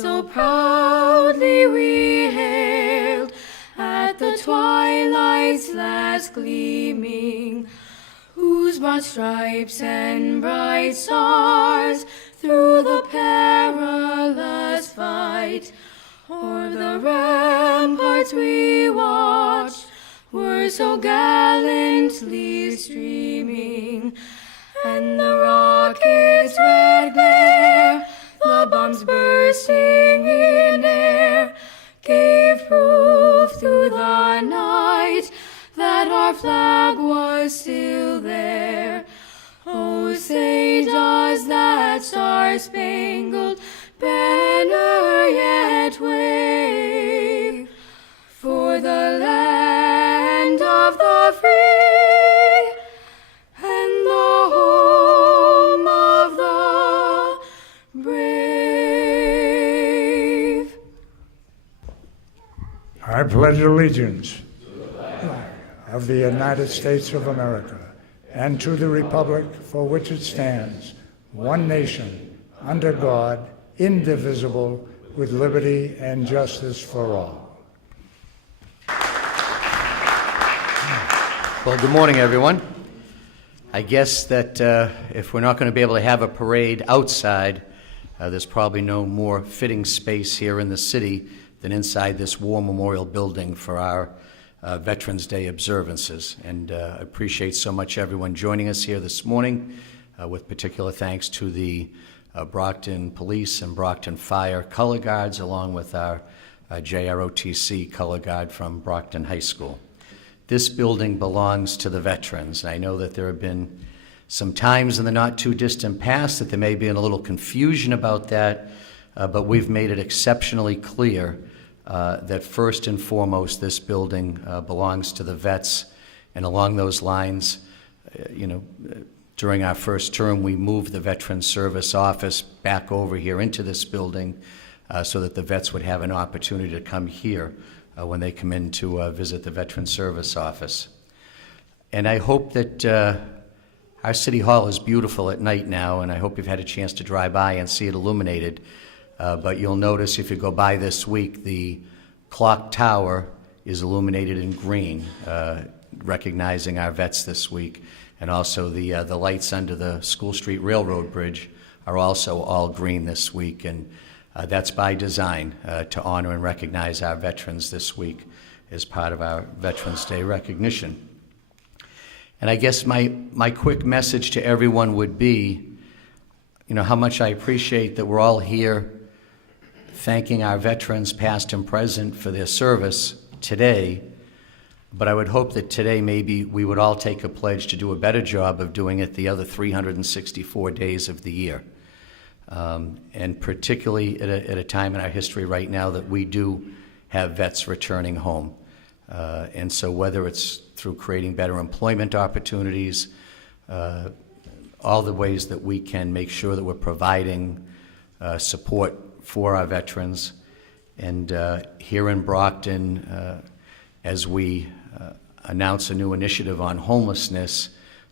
so proudly we hailed at the twilight's last gleaming, whose broad stripes and bright stars through the perilous fight o'er the ramparts we watched were so gallantly streaming, and the rocket's red glare, the bombs bursting in air, gave proof through the night that our flag was still there. Oh, say does that star-spangled banner yet wave for the land of the free and the home of the brave? I pledge allegiance of the United States of America and to the republic for which it stands, one nation, under God, indivisible, with liberty and justice for all. Well, good morning, everyone. I guess that if we're not going to be able to have a parade outside, there's probably no more fitting space here in the city than inside this War Memorial Building for our Veterans Day observances. And I appreciate so much everyone joining us here this morning, with particular thanks to the Brockton Police and Brockton Fire Color Guards, along with our JROTC Color Guard from Brockton High School. This building belongs to the veterans. I know that there have been some times in the not too distant past that there may be a little confusion about that, but we've made it exceptionally clear that first and foremost this building belongs to the vets. And along those lines, during our first term, we moved the Veterans Service Office back over here into this building so that the vets would have an opportunity to come here when they come in to visit the Veterans Service Office. And I hope that our City Hall is beautiful at night now, and I hope you've had a chance to drive by and see it illuminated. But you'll notice if you go by this week, the clock tower is illuminated in green, recognizing our vets this week. And also the lights under the School Street Railroad Bridge are also all green this week. And that's by design to honor and recognize our veterans this week as part of our Veterans Day recognition. And I guess my quick message to everyone would be, how much I appreciate that we're all here thanking our veterans, past and present, for their service today. But I would hope that today maybe we would all take a pledge to do a better job of doing it the other 364 days of the year. And particularly at a time in our history right now that we do have vets returning home. And so whether it's through creating better employment opportunities, all the ways that we can make sure that we're providing support for our veterans. And here in Brockton, as we announce a new initiative on homelessness,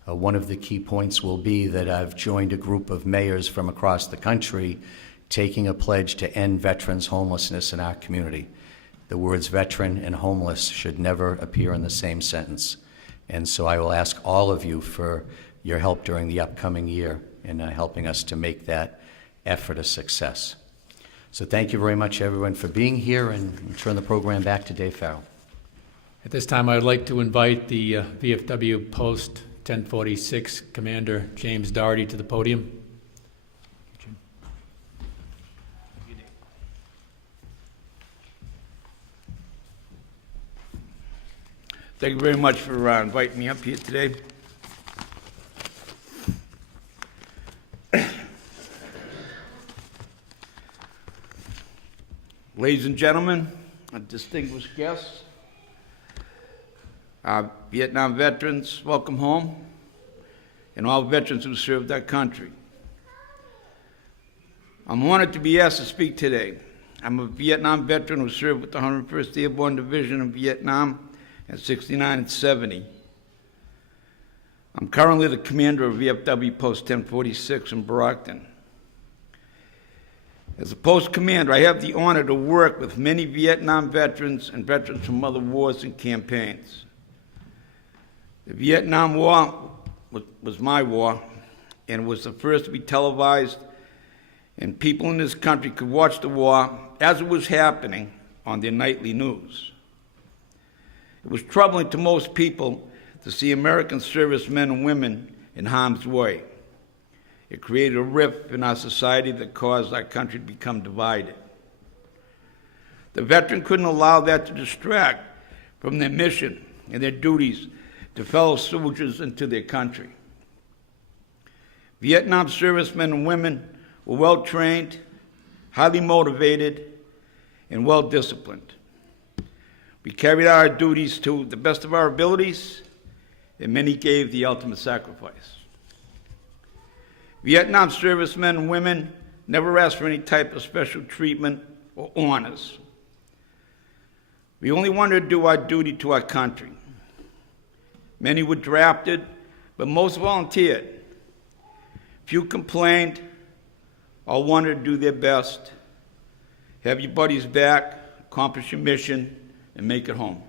one of the key points will be that I've joined a group of mayors from across the country taking a pledge to end veterans' homelessness in our community. The words veteran and homeless should never appear in the same sentence. And so I will ask all of you for your help during the upcoming year in helping us to make that effort a success. So thank you very much, everyone, for being here, and I'll turn the program back to Dave Farrell. At this time, I would like to invite the VFW Post 1046 Commander James Doherty to the podium. Thank you very much for inviting me up here today. Ladies and gentlemen, distinguished guests, Vietnam veterans, welcome home, and all veterans who served our country. I'm honored to be asked to speak today. I'm a Vietnam veteran who served with the 101st Airborne Division in Vietnam in 69 and 70. I'm currently the commander of VFW Post 1046 in Brockton. As a post commander, I have the honor to work with many Vietnam veterans and veterans from other wars and campaigns. The Vietnam War was my war, and was the first to be televised, and people in this country could watch the war as it was happening on their nightly news. It was troubling to most people to see American servicemen and women in harm's way. It created a rift in our society that caused our country to become divided. The veteran couldn't allow that to distract from their mission and their duties to fellow soldiers and to their country. Vietnam servicemen and women were well-trained, highly motivated, and well-disciplined. We carried out our duties to the best of our abilities, and many gave the ultimate sacrifice. Vietnam servicemen and women never asked for any type of special treatment or honors. We only wanted to do our duty to our country. Many were drafted, but most volunteered. Few complained, all wanted to do their best, have your buddies back, accomplish your mission, and make it home.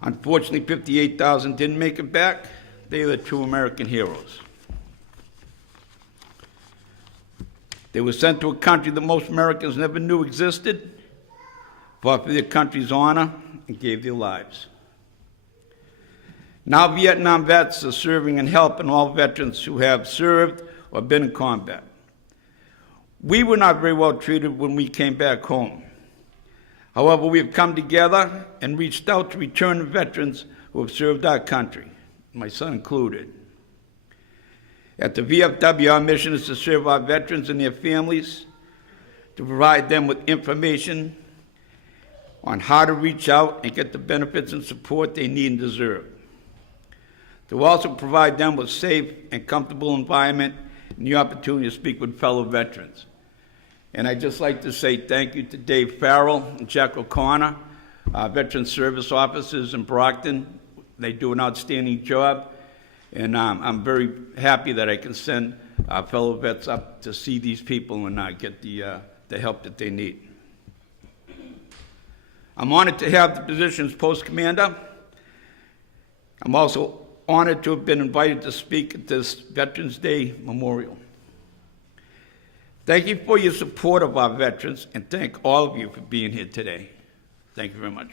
Unfortunately, 58,000 didn't make it back. They are the true American heroes. They were sent to a country that most Americans never knew existed, fought for their country's honor, and gave their lives. Now Vietnam vets are serving and helping all veterans who have served or been in combat. We were not very well treated when we came back home. However, we have come together and reached out to return veterans who have served our country, my son included. At the VFW, our mission is to serve our veterans and their families, to provide them with information on how to reach out and get the benefits and support they need and deserve. To also provide them with safe and comfortable environment and the opportunity to speak with fellow veterans. And I'd just like to say thank you to Dave Farrell and Jack O'Connor, veteran service officers in Brockton. They do an outstanding job, and I'm very happy that I can send our fellow vets up to see these people and get the help that they need. I'm honored to have the position as post commander. I'm also honored to have been invited to speak at this Veterans Day Memorial. Thank you for your support of our veterans, and thank all of you for being here today. Thank you very much.